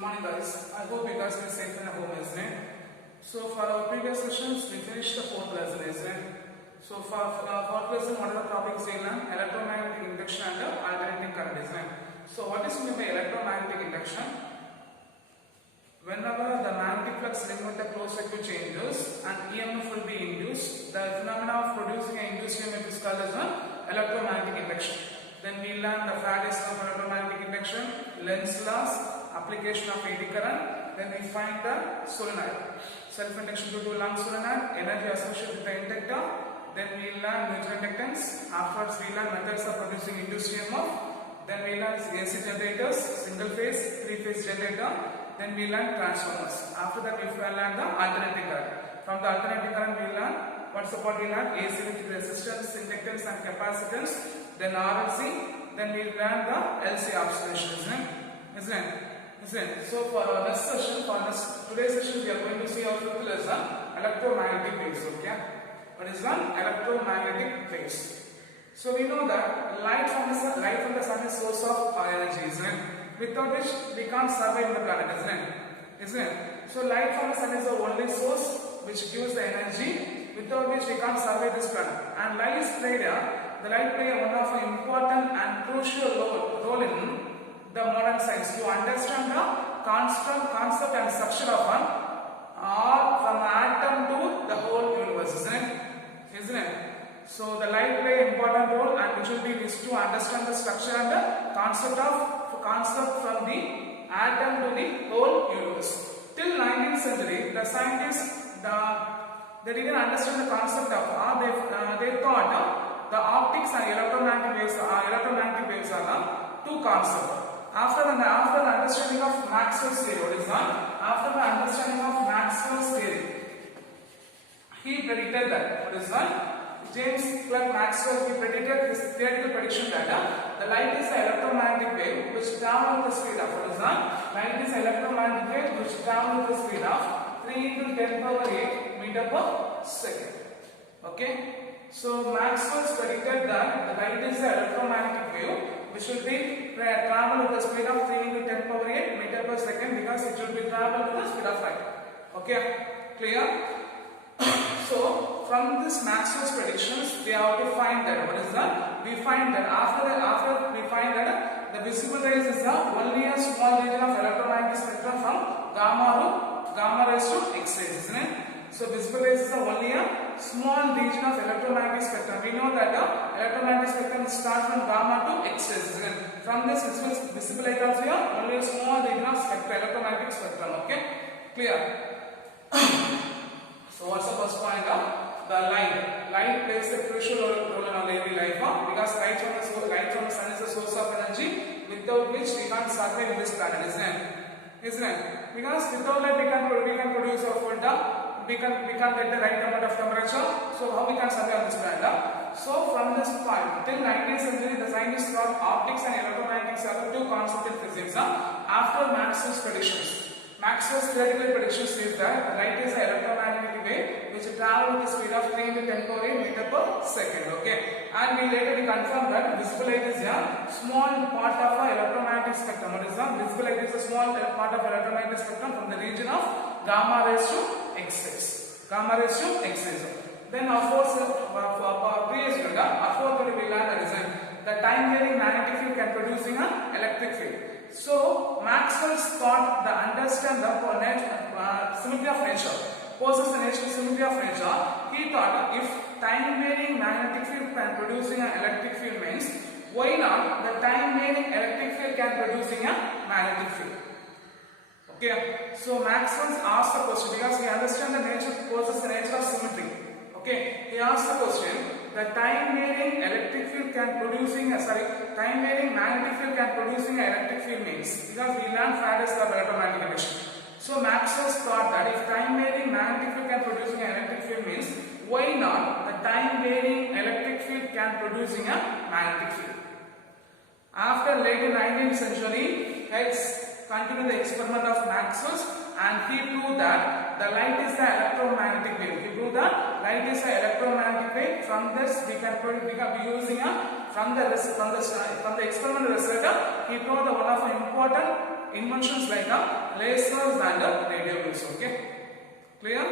Morning guys, I hope you guys were safe and at home, isn't it? So for our previous sessions, we finished the fourth lesson, isn't it? So for fourth lesson, what are the topics in electromagnetic induction and alternating current, isn't it? So what is meant by electromagnetic induction? Whenever the magnetic flux linked with the closed circuit changes and EMF will be induced, the phenomena of producing an induced EMF is called as electromagnetic induction. Then we learn the Faraday's law of electromagnetic induction, Lenz's laws, application of eddy current. Then we find the solenoid, self-induction due to long solenoid, energy associated with the inductor. Then we learn mutual inductance. Afterwards we learn methods of producing induced EMF. Then we learn AC generators, single phase, three-phase generator. Then we learn transformers. After that we learn the alternating current. From the alternating current we learn what's the part we learn? AC with resistance, inductance and capacitance. Then RLC. Then we learn the LC oscillation, isn't it? So for our next session, today's session, we are going to see our fifth lesson, electromagnetic waves. Okay, what is one? Electromagnetic waves. So we know that light from the sun is source of energy, isn't it? Without which we can't survive in the planet, isn't it? So light from the sun is the only source which gives the energy, without which we can't survive this planet. And light play one of an important and crucial role in the modern science to understand the concept and structure of an from atom to the whole universe, isn't it? So the light play an important role, and which will be used to understand the structure and the concept from the atom to the whole universe. Till 19th century, the scientists they didn't understand the concept of they thought the optics and electromagnetic waves are the two concepts. After the understanding of Maxwell's theory, after the understanding of Maxwell's theory, he predicted that James Clerk Maxwell, he predicted his theoretical prediction that the light is an electromagnetic wave which travels with the speed of light is an electromagnetic wave which travels with the speed of 3 into 10 power 8 meter per second. Okay, so Maxwell predicted that the light is an electromagnetic wave which will be travel with the speed of 3 into 10 power 8 meter per second, because it will be travel with the speed of light. Okay, clear? So from this Maxwell's predictions, we have to find that we find that after we find that the visible rays is only a small region of electromagnetic spectrum from gamma rays to X-rays, isn't it? So visible rays is only a small region of electromagnetic spectrum. We know that electromagnetic spectrum starts from gamma to X-rays, isn't it? From this visible light also only a small region of electromagnetic spectrum. Okay, clear? So what's the first point? The light. Light plays a crucial role in our daily life, because light from the sun is the source of energy, without which we can't survive in this planet, isn't it? Because without light we can produce our food, we can't get the right amount of temperature. So how we can survive on this planet? So from this point till 19th century, the scientists thought optics and electromagnetics are the two concepts in physics. After Maxwell's predictions. Maxwell's theoretical prediction says that the light is an electromagnetic wave which travels with the speed of 3 into 10 power 8 meter per second. Okay, and we later confirm that visible light is a small part of the electromagnetic spectrum. What is that? Visible light is a small part of electromagnetic spectrum from the region of gamma rays to X-rays. Then our fourth we learned that the time varying magnetic field can produce an electric field. So Maxwell's thought the understand the symmetry of nature, possesses the nature symmetry of nature. He thought if time varying magnetic field can produce an electric field means, why not the time varying electric field can produce a magnetic field? Okay, so Maxwell asked the question because he understands the nature, possesses the nature of symmetry. Okay, he asked the question: the time varying electric field can producing time varying magnetic field can producing an electric field means, because we learned Faraday's law of electromagnetic induction. So Maxwell thought that if time varying magnetic field can producing an electric field means, why not the time varying electric field can producing a magnetic field? After late 19th century, Higgs continued the experiment of Maxwell's, and he proved that the light is the electromagnetic wave. He proved that light is the electromagnetic wave. From this we can be using from the experimental result. He proved one of the important inventions like lasers and radio waves. Okay, clear?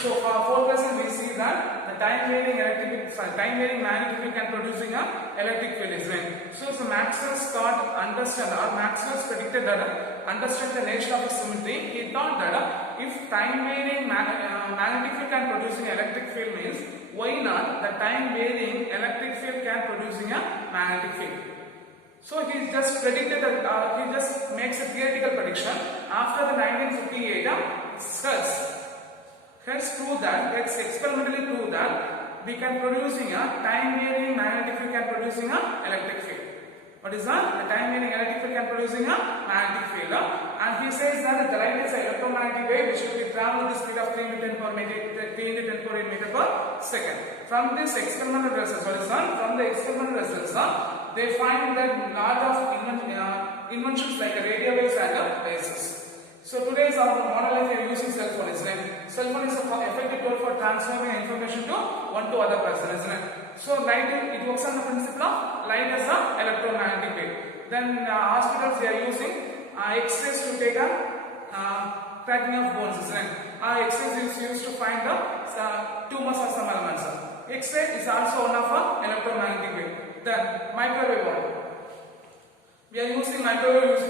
So for fourth lesson we see that the time varying magnetic field can producing a electric field is right. So Maxwell's thought understand or Maxwell's predicted that understand the nature of the symmetry. He thought that if time varying magnetic field can producing electric field means why not the time varying electric field can producing a magnetic field. So he just predicted that he just makes a theoretical prediction after the 1958 Hertz proved that, let's experimentally prove that we can producing a time varying magnetic field can producing a electric field. What is that? The time varying electric field can producing a magnetic field. And he says that the light is an electromagnetic wave which will be traveling at the speed of 3 into 10 power 8 meter per second. From this experimental results, what is that? From the experimental results, they find that lot of inventions like radio waves and lasers. So today's our model life we are using cell phone, isn't it? Cell phone is an effective tool for transferring information to one to other person, isn't it? So light, it works on the principle of light as an electromagnetic wave. Then hospitals they are using X-rays to take a tracking of bones, isn't it? X-rays is used to find the tumors or some elements. X-ray is also one of an electromagnetic wave. Then microwave one. We are using microwave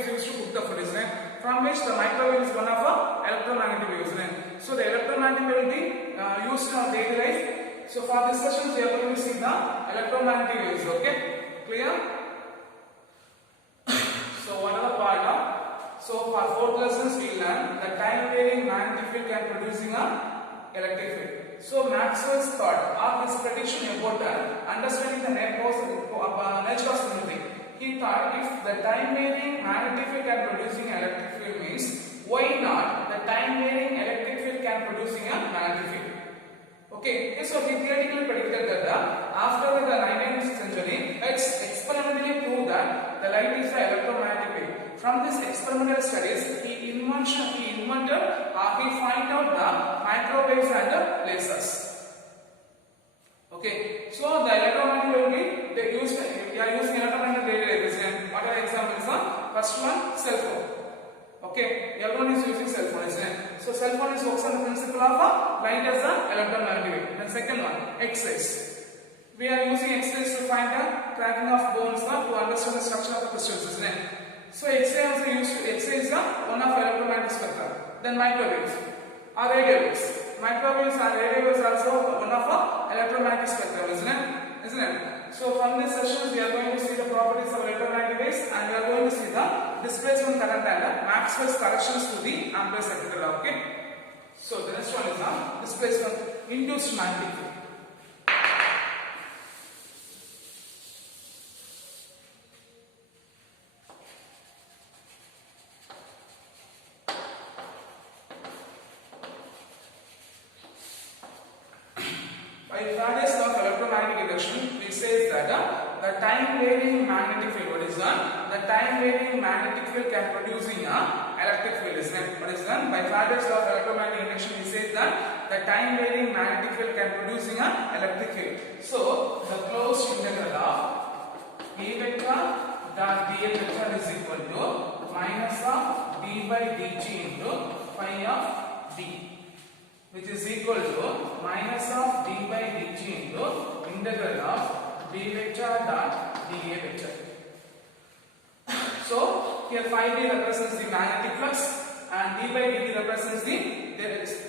is used to cook the food, isn't it? From which the microwave is one of electromagnetic waves. So the electromagnetic wave will be used in our daily life. So for this session we are going to see the electromagnetic waves. Okay, clear? So what are the part? So for fourth lessons we learn the time varying magnetic field can producing a electric field. So Maxwell's thought or his prediction about that understanding the nature of symmetry. He thought if the time varying magnetic field can producing electric field means why not the time varying electric field can producing a magnetic field. Okay, so he theoretically predicted that after the 19th century, it's experimentally proved that the light is the electromagnetic wave. From this experimental studies, he find out the microwaves and the lasers. Okay, so the electromagnetic wave will be we are using electromagnetic waves. What are examples? First one, cell phone. Okay, everyone is using cell phone, isn't it? So cell phone is works on the principle of light as an electromagnetic wave. Then second one, X-rays. We are using X-rays to find the cracking of bones to understand the structure of the crystals, isn't it? So X-ray also used to X-ray is one of electromagnetic spectrum. Then microwaves or radio waves. Microwaves and radio waves are also one of electromagnetic spectrum, isn't it? So from this session we are going to see the properties of electromagnetic waves and we are going to see the displacement current and Maxwell's corrections to the Ampere circuit law. Okay. So the next one is displacement induced magnetic field. By Faraday's law of electromagnetic induction, we say that the time varying magnetic field, what is done? The time varying magnetic field can producing a electric field, isn't it? What is done? By Faraday's law of electromagnetic induction, we say that the time varying magnetic field can producing a electric field. So the closed integral of E vector dot dl vector is equal to minus of d by dt into phi of d, which is equal to minus of d by dt into integral of b vector dot dA vector. So here phi d represents the magnetic flux and d by dt represents the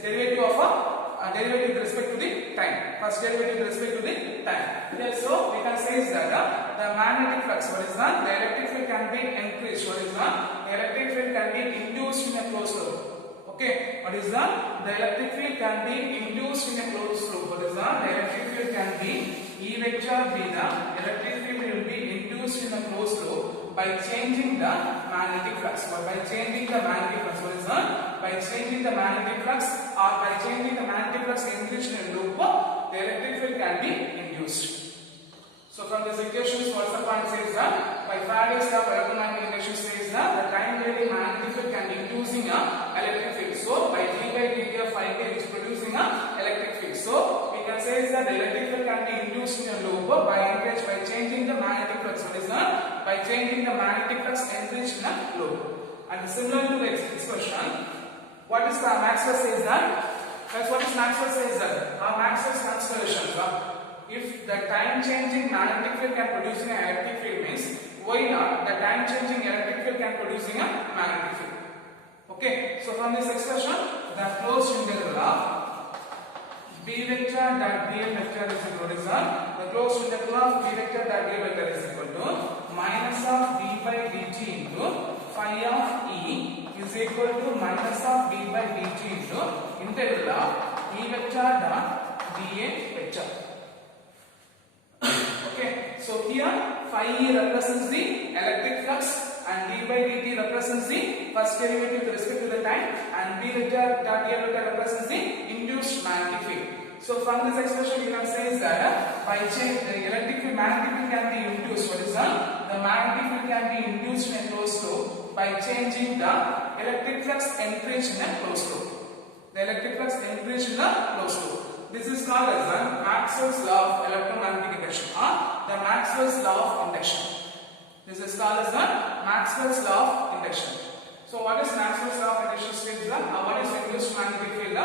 derivative of derivative with respect to the time. First derivative with respect to the time. Here, so we can say is that the magnetic flux, what is that? The electric field can be increased. What is that? The electric field can be induced in a closed loop. Okay, what is that? The electric field can be induced in a closed loop. What is that? The electric field can be E vector be the electric field will be induced in a closed loop by changing the magnetic flux. Or by changing the magnetic flux. What is that? By changing the magnetic flux or by changing the magnetic flux increased in a loop, the electric field can be induced. So from this equation, what's the point says that by Faraday's law of electromagnetic induction says that the time varying magnetic field can be inducing a electric field. So by d by dt of phi k is producing a electric field. So we can say is that the electric field can be induced in a loop by changing the magnetic flux. What is that? by changing the magnetic flux enriched in a lobe. And similar to the expression, what is the Maxwell says that? That's what is Maxwell says that. Maxwell's consideration. If the time changing magnetic field can produce an electric field means, why not the time changing electric field can produce a magnetic field? Okay, so from this expression, the closed integral of B vector dot dl vector is equal to the closed integral of B vector dot dl vector is equal to minus of d by dt into phi of E is equal to minus of d by dt into integral of E vector dot dA vector. Okay, so here phi E represents the electric flux and d by dt represents the first derivative with respect to the time, and B vector dot dA vector represents the induced magnetic field. So from this expression you can say is that by change the electric field, magnetic field can be induced. What is that? The magnetic field can be induced in a closed loop by changing the electric flux enriched in a closed loop. The electric flux enriched in a closed loop. This is called as Maxwell's law of electromagnetic induction, or the Maxwell's law of induction. This is called as Maxwell's law of induction. So what is Maxwell's law of induction states that? What is induced magnetic field?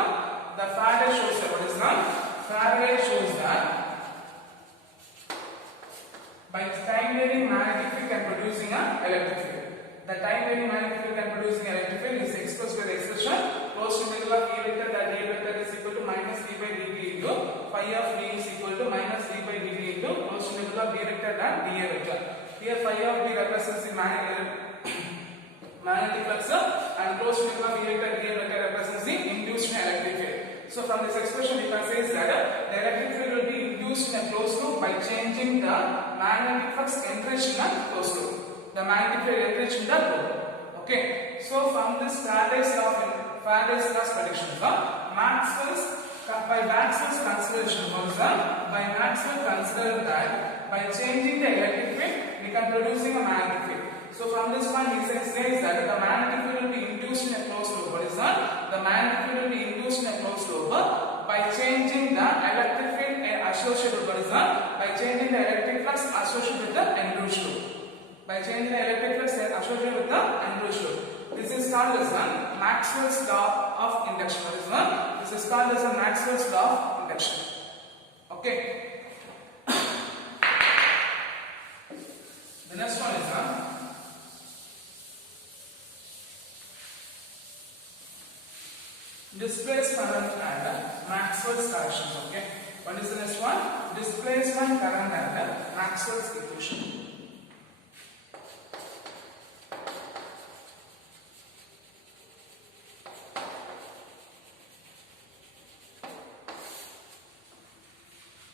The Faraday shows that. What is that? Faraday shows that by time varying magnetic field can producing an electric field. The time varying magnetic field can producing electric field is expressed by the expression closed integral of E vector that D vector is equal to minus d by dt into phi of D is equal to minus d by dt into closed integral of D vector that dA vector. Here phi of D represents the magnetic flux and closed integral of E vector dA vector represents the induced electric field. So from this expression you can say is that the electric field will be induced in a closed loop by changing the magnetic flux enriched in a closed loop. The magnetic field enriched in the loop. Okay. So from this Faraday's law prediction, by Maxwell's consideration, by Maxwell considered that by changing the electric field we can producing a magnetic field. So from this point he says that the magnetic field will be induced in a closed loop. What is that? The magnetic field will be induced in a closed loop by changing the electric field associated with, what is that? By changing the electric flux associated with the enriched loop. By changing the electric flux associated with the enriched loop. This is called as Maxwell's law of induction. What is that? This is called as Maxwell's law of induction. Okay. The next one is displacement current and Maxwell's corrections. Okay. What is the next one? Displacement current and Maxwell's equation.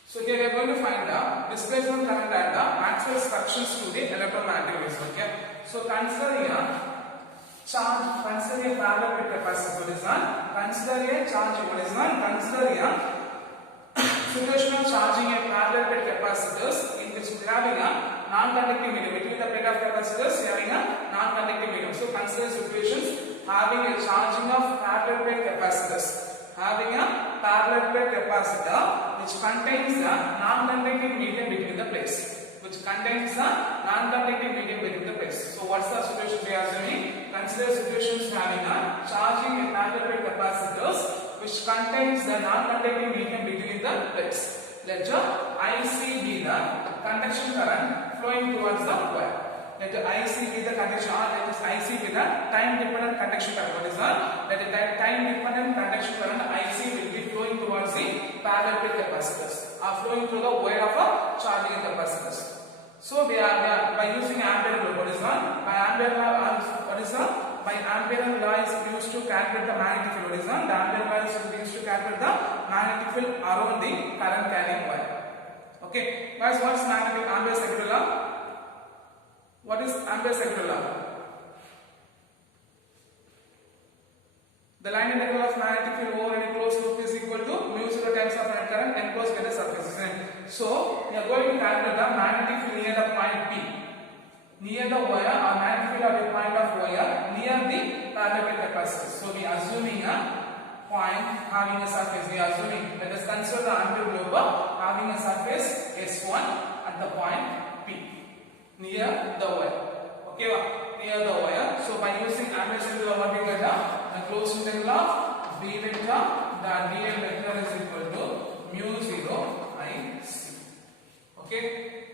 So here we are going to find the displacement current and the Maxwell's corrections to the electromagnetic waves. Okay. So consider here charge, consider a parallel with capacitor. What is that? Consider a charge. What is that? Consider a situation of charging a parallel with capacitors in which we are having a non-conducting medium. Between the plate of capacitors, we are having a non-conducting medium. So consider situations having a charging of parallel plate capacitors. Having a parallel plate capacitor which contains a non-conducting medium between the plates. Which contains a non-conducting medium between the plates. So what's the situation we are assuming? Consider situations having a charging a parallel plate capacitors which contains the non-conducting medium between the plates. Let IC be the conduction current flowing towards the wire. Let IC be the conduction, or let IC be the time dependent conduction current. What is that? Let the time dependent conduction current IC will be flowing towards the parallel plate capacitors, or flowing through the wire of a charging capacitors. So we are by using Ampere law. What is that? By Ampere law, what is that? By Ampere law is used to calculate the magnetic field. What is that? The Ampere law is used to calculate the magnetic field around the current carrying wire. Okay, guys, what is magnetic Ampere second law? What is Ampere second law? The line integral of magnetic field over any closed loop is equal to mu 0 times of net current enclosed by the surface. So we are going to calculate the magnetic field near the point P, near the wire, or magnetic field at the point of wire near the parallel plate capacitors. So we are assuming a point having a surface. We are assuming, let us consider the Ampere globe having a surface S1 at the point P near the wire. this integral what we get? The closed integral of b vector the dl vector is equal to mu 0 I c. Okay,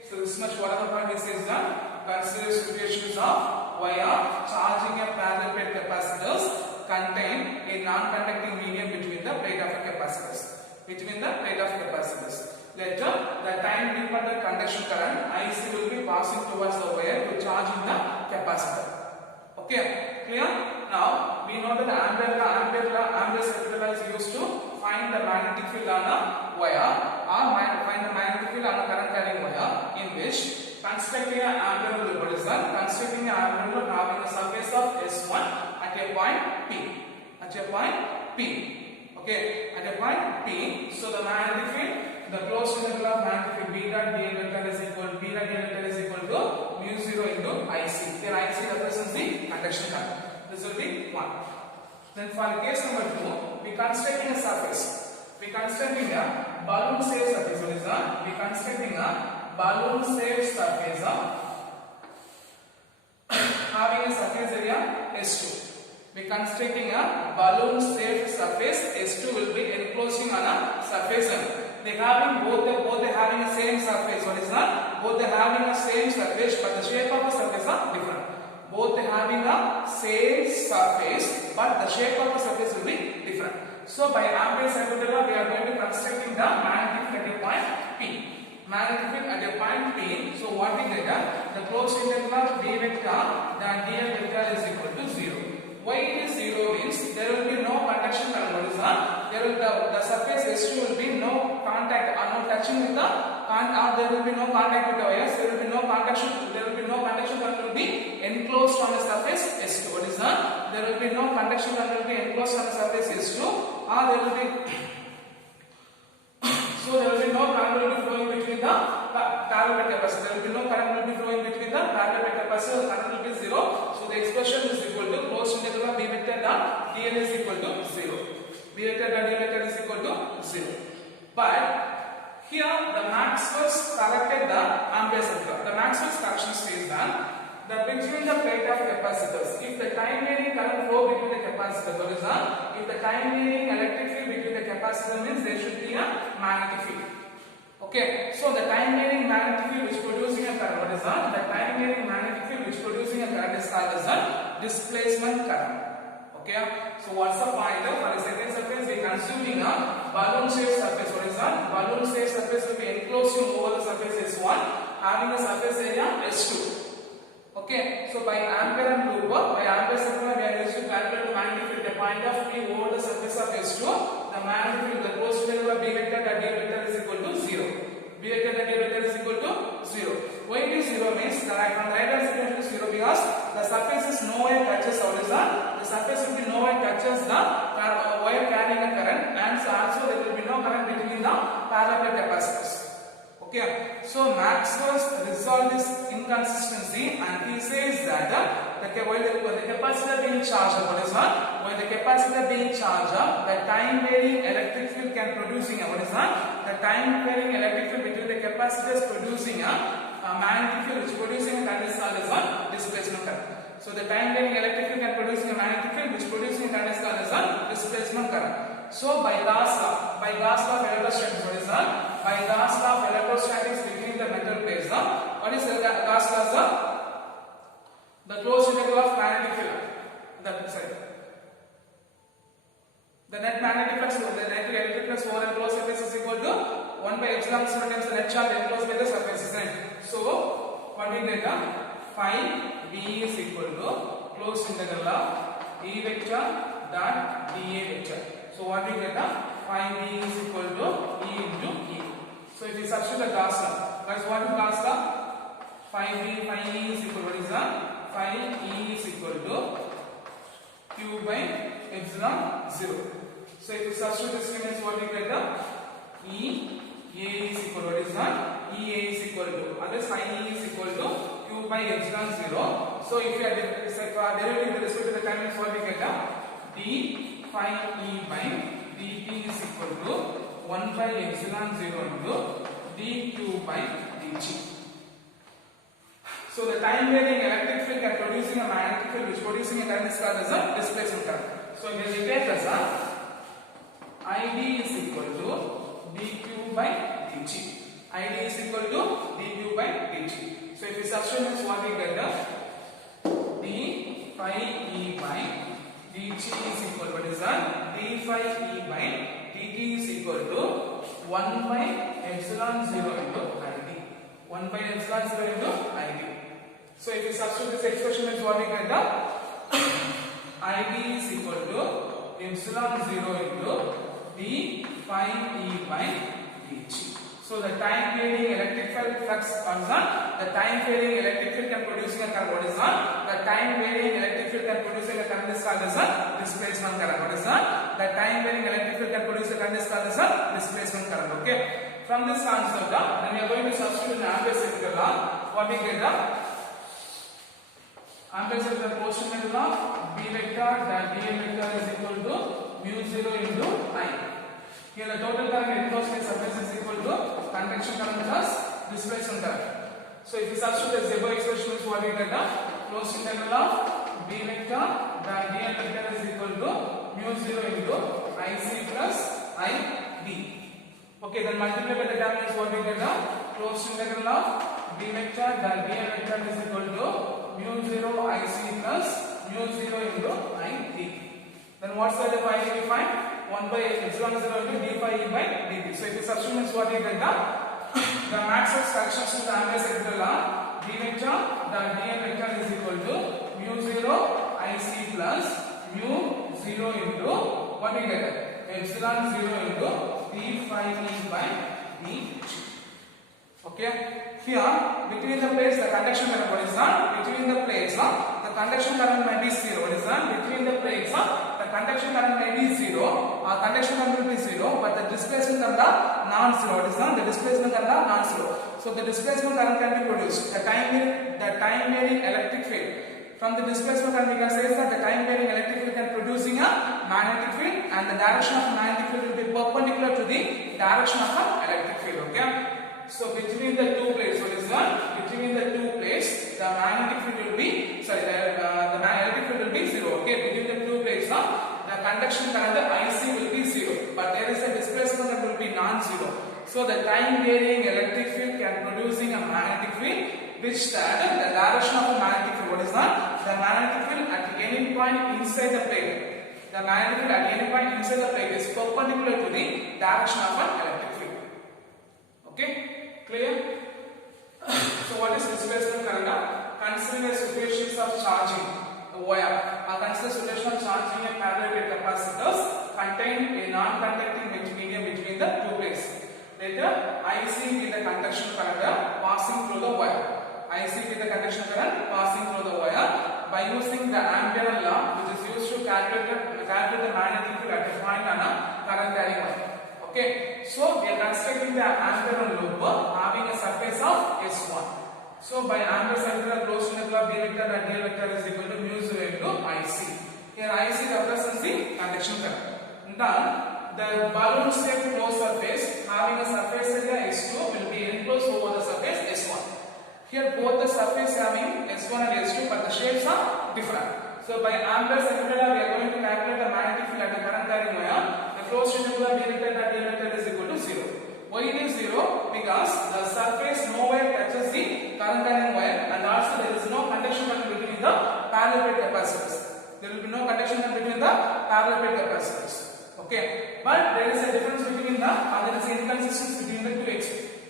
so this much whatever point is done. Consider situations of where charging a parallel plate capacitors contain a non-conducting medium between the plate of capacitors. Later, the time dependent conduction current IC will be passing towards the wire to charge in the capacitor. Okay, clear? Now we know that the Ampere circuit law is used to find the magnetic field on a wire or find the magnetic field on a current carrying wire, in which constructing an Ampere rule what is done? Constructing an Ampere rule having a surface of S1 at a point P. Okay, at a point P. So the magnetic field, the closed integral of magnetic field B dot dl vector is equal to mu 0 into IC. Here IC represents the conduction current. This will be 1. Then for case number 2, we constructing a surface. We constructing a balloon shaped surface. What is that? We constructing a balloon shaped surface having a surface area S2. We constructing a balloon shaped surface S2 will be enclosing on a surface M. They having both having the same surface. What is that? Both they having the same surface, but the shape of the surface are different. Both having a same surface, but the shape of the surface will be different. So by Ampere circuit law, we are going to constructing the magnetic field at a point P. Magnetic field at a point P. So what we get? The closed integral of B vector, the dl vector is equal to 0. Why it is 0 means there will be no conduction current. What is that? The surface S2 will be no contact or no touching with the there will be no contact with the wires. There will be no conduction. There will be no conduction current will be enclosed on the surface S2. What is that? There will be no conduction current will be enclosed on the surface S2, or there will be so there will be no current will be flowing between the parallel capacitor. There will be no current will be flowing between the parallel capacitor. The current will be 0. So the expression is equal to closed integral of B vector dot dl is equal to 0. B vector dot dl vector is equal to 0. But here the Maxwell's corrected the Ampere circuit. The Maxwell's correction says that between the plate of capacitors, if the time varying current flow between the capacitors, what is that? If the time varying electric field between the capacitor means there should be a magnetic field. Okay, so the time varying magnetic field which producing a current, what is that? The time varying magnetic field which producing a current is called as a displacement current. Okay, so what's the point? For the second surface, we are consuming a balloon shaped surface. What is that? Balloon shaped surface will be enclosing over the surface S1, having a surface area S2. Okay, so by Ampere and loop, by Ampere circuit, we are used to calculate the magnetic field at the point of P over the surface of S2. The magnetic field, the closed integral of B vector dot dl vector is equal to 0. B vector dot dl vector is equal to 0. Why it is 0 means that from the right hand side it is 0 because the surface is nowhere touches. What is that? The surface will be nowhere touches the wire carrying a current, and so also there will be no current between the parallel capacitors. Okay, so Maxwell resolved this inconsistency and he says that while the capacitor being charged, what is that? While the capacitor being charged, the time varying electric field can producing what is that? The time varying electric field between the capacitors producing a magnetic field which producing a current is called as a displacement current. So the time varying electric field can producing a magnetic field which producing a current is called as a displacement current. So by Gauss law of electrostatics, what is that? By Gauss law of electrostatics between the metal plates, what is the Gauss law? The closed integral of magnetic field. The net magnetic flux, the net electric flux over enclosed surface is equal to 1 by epsilon 0 times the net charge enclosed by the surface, isn't it? So what we get? Phi B is equal to closed integral of E vector dot dA vector. So what we get? Phi B is equal to E into E. So if we substitute the Gauss law, guys, what is Gauss law? Phi E is equal to, what is that? Phi E is equal to Q by epsilon 0. So if we substitute this means what we get? E A is equal to, what is that? E A is equal to, and this Phi E is equal to Q by epsilon 0. So if you are derivative with respect to the time, what we get? D phi E by dt is equal to 1 by epsilon 0 into dq by dt. So the time varying electric field field and producing a magnetic field which producing a current is called as a displacement current. So here we take as a ID is equal to dq by dt. ID is equal to dq by dt. So if we substitute this, what we get d phi e by dt is equal to what is that? d phi e by dt is equal to 1 by epsilon 0 into id. 1 by epsilon 0 into id. So if we substitute this expression, is what we get id is equal to epsilon 0 into d phi e by dt. So the time varying electric field flux comes on. The time varying electric field can producing a current. What is that? The time varying electric field can producing a current is called as a displacement current. What is that? The time varying electric field can produce a current is called as a displacement current. Okay. From this concept, then we are going to substitute in Ampere's second law. What we get? Ampere's second quotient law. B vector that dl vector is equal to mu 0 into I. Here the total current enclosed in surface is equal to conduction current plus displacement current. So if you substitute the above expression, is what we get? Closed integral of B vector that dl vector is equal to mu 0 into IC plus IB. Okay, then multiply by the term is what we get? Closed integral of B vector that dl vector is equal to mu 0 IC plus mu 0 into IB. Then what's the phi we find? 1 by epsilon 0 into d phi e by dt. So if you substitute, what we get? The Maxwell's corrections to the Ampere's second law. B vector the dl vector is equal to mu 0 IC plus mu 0 into what we get? Epsilon 0 into d phi e by dt. Okay. Here between the plates the conduction current, what is that? Between the plates the conduction current might be 0. What is that? Between the plates the conduction current may be 0, conduction current will be 0, but the displacement current are non-zero. What is that? The displacement current are non-zero. So the displacement current can be produced. The time varying electric field. From the displacement current we can say that the time varying electric field can producing a magnetic field, and the direction of the magnetic field will be perpendicular to the direction of the electric field. Okay. So between the two plates, what is that? Between the two plates, the magnetic field will be the electric field will be 0. Okay, between the two plates, the conduction current IC will be 0, but there is a displacement that will be non-zero. So the time varying electric field can producing a magnetic field which the direction of the magnetic field. What is that? The magnetic field at any point inside the plate. The magnetic field at any point inside the plate is perpendicular to the direction of an electric field. Okay. Clear? So what is displacement current? Considering the situations of charging a wire, consider situation of charging a parallel plate capacitors contain a non-conducting medium between the two plates. Later, IC is the conduction current passing through the wire. IC is the conduction current passing through the wire by using the Ampere law, which is used to calculate the magnetic field at a point on a current carrying wire. Okay, so we are constructing the Ampere loop having a surface of S1. So by Ampere's integral closed integral B vector and dl vector is equal to mu 0 into IC. Here IC represents the conduction current. Then the balloon shaped closed surface having a surface area S2 will be enclosed over the surface S1. Here both the surface having S1 and S2, but the shapes are different. So by Ampere's integral we are going to calculate the magnetic field at the current carrying wire. Closed integral B vector and dl vector is equal to 0. Why it is 0? Because the surface nowhere touches the current carrying wire, and also there is no conduction current between the parallel plate capacitors. There will be no conduction current between the parallel plate capacitors. Okay, but there is a difference between there is inconsistency between the two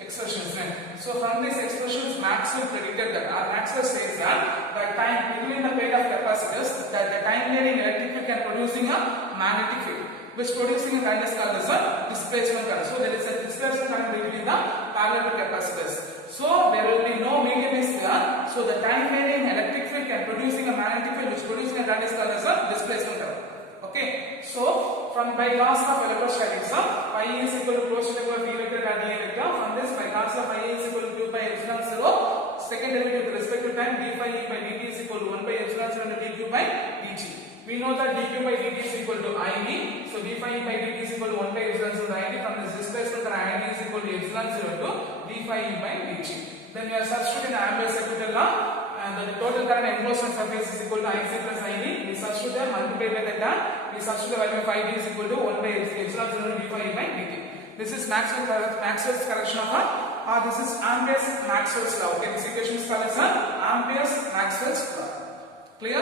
expressions. So from these expressions, Maxwell predicted that, or Maxwell says that the time between the plate of capacitors, that the time varying electric field can producing a magnetic field, which producing a current is called as a displacement current. So there is a displacement current between the parallel capacitors. So there will be no medium is there. So the time varying electric field can producing a magnetic field which producing a current is called as a displacement current. Okay. So from by laws of electrostatics, phi is equal to closed integral B vector and dl vector. From this by laws of phi is equal to 2 by epsilon 0. Second derivative with respect to time d phi e by dt is equal to 1 by epsilon 0 into dq by dt. We know that dq by dt is equal to id. So d phi e by dt is equal to 1 by epsilon 0 id. From this displacement id is equal to epsilon 0 to d phi e by dt. Then we are substituting the Ampere's second law, the total current enclosed on surface is equal to IC plus ID. We substitute them, multiply by the tan. We substitute the value of ID is equal to 1 by epsilon 0 d phi by dt. This is Maxwell's correction of this is Maxwell's law. Okay, this equation is called as Maxwell's law. Clear?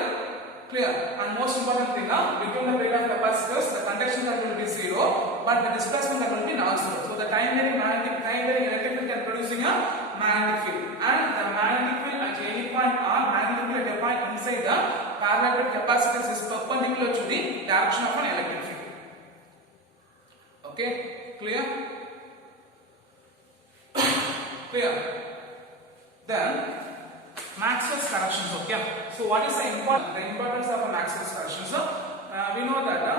Clear. And most important thing now, between the plate of capacitors, the conduction current will be 0, but the displacement current will be non-zero. So the time varying electric field can producing a magnetic field, and the magnetic field at any point or magnetic field at a point inside the parallel capacitors is perpendicular to the direction of an electric field. Okay, clear? Clear. Then Maxwell's corrections. Okay, so what is the importance of a Maxwell's corrections? We know that the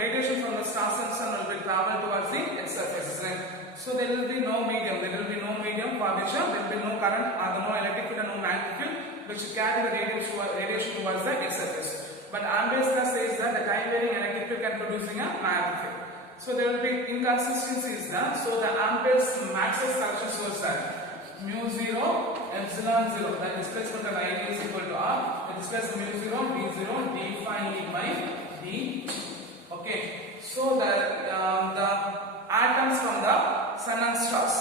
radiation from the stars and sun will be travel towards the Earth's surface, right? So there will be no medium. There will be no medium for which there will be no current or no electric field and no magnetic field which carry the radiation towards the Earth's surface. But Ampere's law says that the time varying electric field can producing a magnetic field. So there will be inconsistencies there. So the Ampere's Maxwell's corrections was that mu 0 epsilon 0, the displacement of ID is equal to R, the displacement mu 0 d 0 d phi by d. Okay, so the atoms from the sun and stars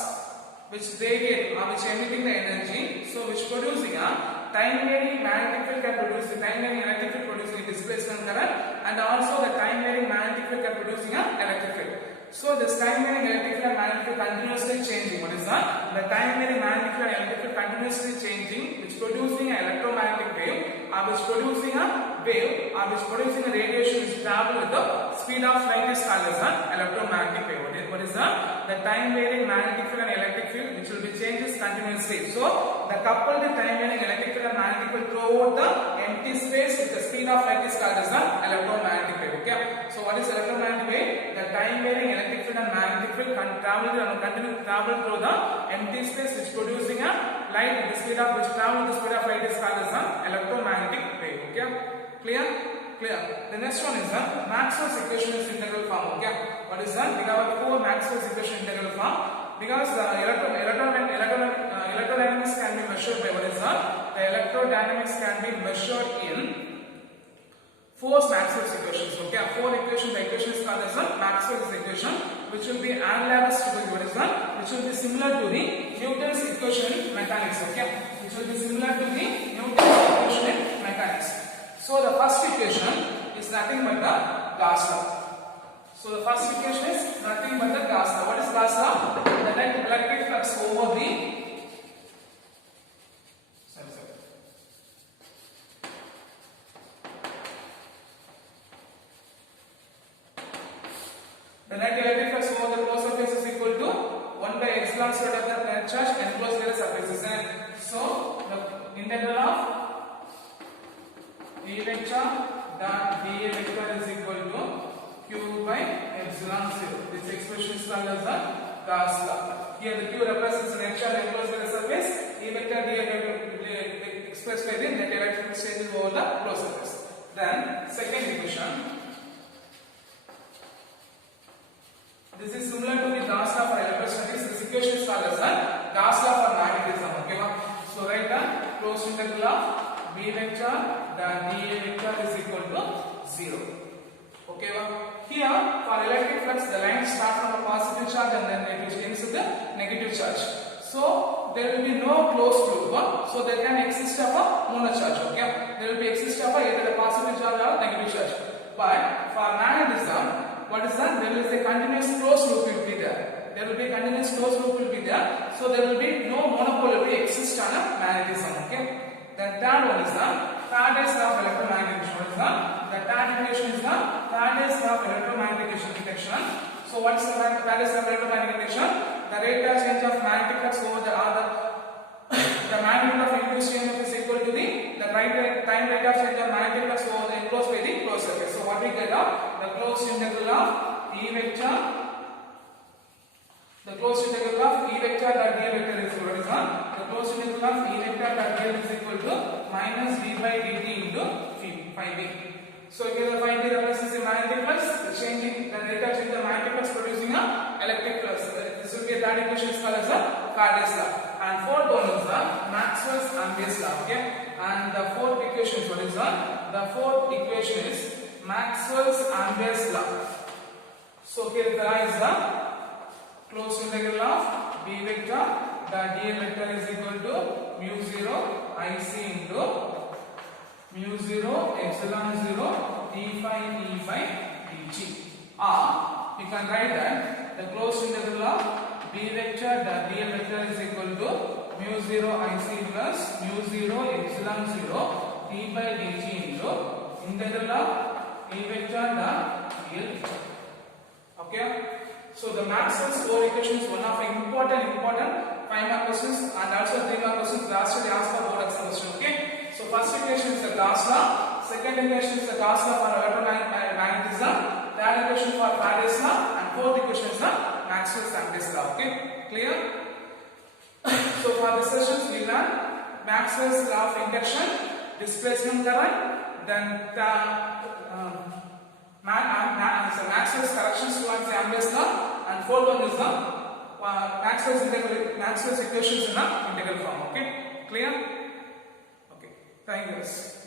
which radiate or which emitting the energy, so which producing a time varying magnetic field can produce the time varying electric field producing a displacement current, and also the time varying magnetic field can producing a electric field. So this time varying electric field and magnetic field continuously changing. What is that? The time varying magnetic field and electric field continuously changing, which producing an electromagnetic wave, or which producing a wave, or which producing a radiation which travel with the speed of light is called as an electromagnetic wave. What is that? The time varying magnetic field and electric field which will be changes continuously. So the coupled time varying electric field and magnetic field throughout the empty space with the speed of light is called as an electromagnetic wave. Okay. So what is electromagnetic wave? The time varying electric field and magnetic field continue to travel through the empty space which producing a light with the speed of which travel with the speed of light is called as an electromagnetic wave. Okay. Clear? Clear. The next one is Maxwell's equation is integral form. Okay. What is that? We have 4 Maxwell's equation integral form because the electrodynamics can be measured by what is that? The electrodynamics can be measured in 4 Maxwell's equations. Okay, 4 equations. The equation is called as a Maxwell's equation, which will be analogous to what is that? Which will be similar to the Newton's equation in mechanics. Okay, which will be similar to the Newton's equation in mechanics. So the first equation is nothing but the Gauss law. So the first equation is nothing but the Gauss law. What is Gauss law? The net electric flux over the net electric flux over the closed surface is equal to 1 by epsilon squared of the net charge enclosed by the surfaces. And so the integral of E vector dot dA vector is equal to Q by epsilon 0. This expression is called as the Gauss law. Here the Q represents the net charge enclosed by the surface. E vector dA vector expressed by the net electric flux changes over the closed surface. Then second equation. This is similar to the Gauss law for electrostatics. This equation is called as the Gauss law for magnetism. Okay, so write the closed integral of B vector dA vector is equal to 0. Okay, here for electric flux the lines start from a positive charge and then it ends with the negative charge. So there will be no closed loop. So there can exist of a monocharge. Okay, there will be exist of either a positive charge or negative charge. But for magnetism, what is that? There is a continuous closed loop will be there. There will be continuous closed loop will be there. So there will be no monopolarity exist on a magnetism. Okay. Then third one is the Faraday's law of electromagnetic induction. The third equation is the Faraday's law of electromagnetic induction. So what is the Faraday's law of electromagnetic induction? The rate of change of magnetic flux over the magnitude of induced EMF is equal to the time rate of change of magnetic flux over the enclosed by the closed surface. So what we get out? The closed integral of E vector. The closed integral of E vector dot dA vector is what is on? The closed integral of E vector dot dA is equal to minus d by dt into phi b. So here the phi b represents the magnetic flux, the rate of change of magnetic flux producing a electric flux. This will be a third equation is called as the Faraday's law. And fourth one is the Maxwell's Ampere Ampere's law. Okay, and the fourth equation, what is that? The fourth equation is Maxwell's Ampere's law. So here the law is the closed integral of B vector, the dl vector is equal to mu 0 IC into mu 0 epsilon 0 d phi dg. Or you can write that the closed integral of B vector, the dl vector is equal to mu 0 IC plus mu 0 epsilon 0 d by dg into integral of A vector, the dl vector. Okay, so the Maxwell's four equations, one of important 5-mark questions and also 3-mark questions last year they asked for board exam question. Okay, so first equation is the Gauss law, second equation is the Gauss law for electromagnetism, third equation for Faraday's law, and fourth equation is the Maxwell's Ampere's law. Okay, clear? So for the sessions we learn Maxwell's law of induction, displacement current, then the Maxwell's corrections towards the Ampere's law, and fourth one is the Maxwell's equations in the integral form. Okay, clear? Okay, thank you guys.